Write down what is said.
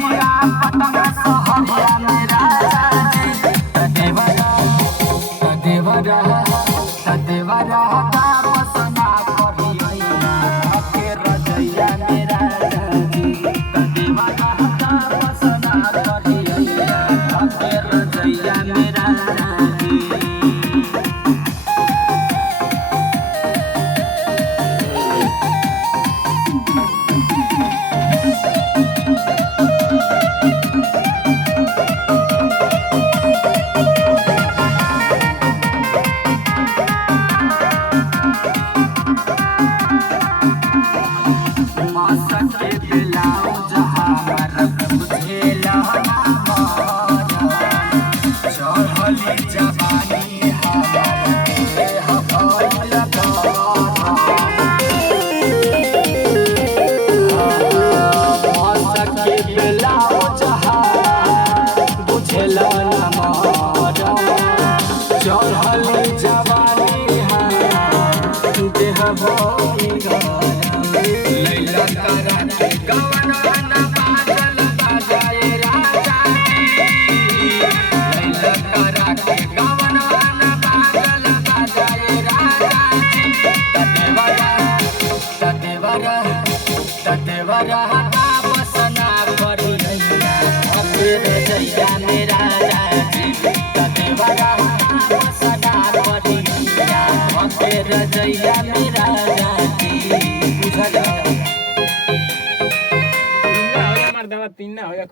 उमरिया पटना सहरिया मेरा देवरा देवरा देवरा का पसना करिया के रजैया मेरा देवरा का पसना करिया के रजैया मेरा सके ब्लाउज हमार बुझेला चढ़ली जवानी सके ब्लाउज बुझेला चढ़ली जवानी देह देवरा का पसना करिया रजैया मेरा देवरा का पसना करिया रजैया मेरा बुझा जा तीन ना हो या